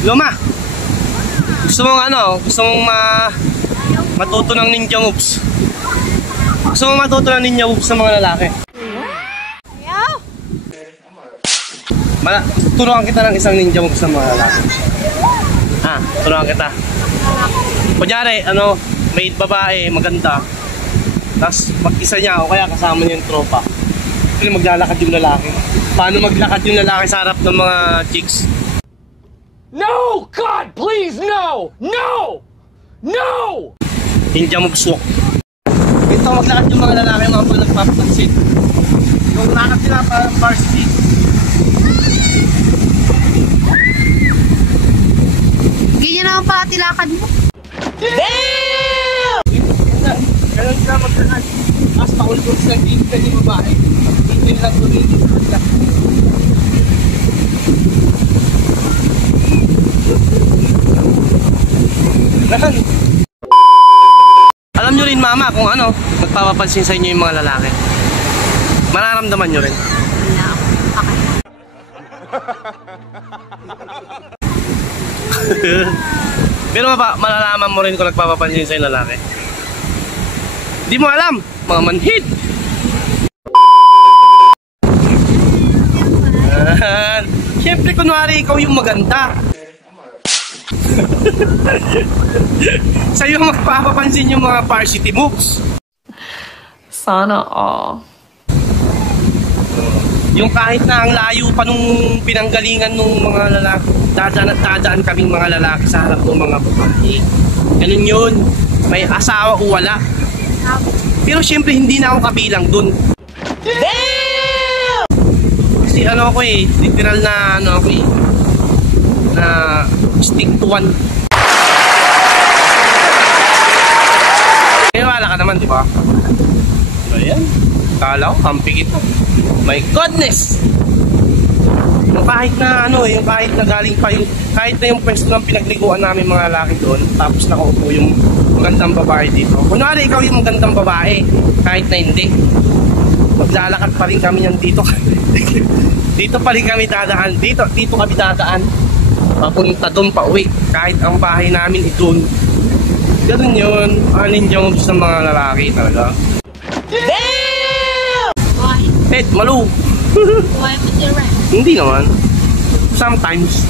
Luma, gusto mong gusto mong matuto ng ninja moves? Gusto mong matuto ng ninja moves sa mga lalaki? Turuan kita ng isang ninja moves sa mga lalaki. Turuan kita. Kunyari, may babae, maganda. Tapos mag-isa niya o kaya kasama niya yung tropa. Pero maglalakad yung lalaki. Paano maglakad yung lalaki sa harap ng mga chicks? No! God, please, no! No! No! Ninja moves walk. Ito, maglakad yung mga lalaki, mga pag nagpapapansin. Yung lakad nila parang varsity. Ganyan naman pala tilakad mo. Damn! Ganun sila maglakad. Tapos pakulbog silang tingin yung babae. Tingin lang tumingin sila. Alam nyo rin mama kung magpapapansin sa inyo yung mga lalaki. Mararamdaman nyo rin. Pero malalaman mo rin kung nagpapapansin sa yung lalaki. Hindi mo alam, mga manhid. Siyempre kunwari ikaw yung maganda. Sa'yo magpapapansin yung mga varsity moves. Sana all. Yung kahit na ang layo pa nung pinanggalingan nung mga lalaki, dadaan kaming mga lalaki sa harap ng mga babae. Ganun yun. May asawa o wala. Pero syempre hindi na ako kabilang dun. Damn! Kasi ako literal na na stick to one. Kaya wala ka naman, di ba? Ayan. Kala ko, kampi kita. My goodness! Yung kahit na yung kahit na galing pa kahit na yung pwesto ng pinagliguan namin mga lalaki doon, tapos nakaupo yung magandang babae dito. Kunwari ikaw yung magandang babae, kahit na hindi, maglalakad pa rin kami yan dito. Dito pa rin kami dadaan. Dito kami dadaan. Papunta doon pa uwi. Kahit ang bahay namin doon. Ganun yun. Ninja moves ng mga lalaki talaga. Damn! Why? Malu. Why would you rent? Hindi naman. Sometimes.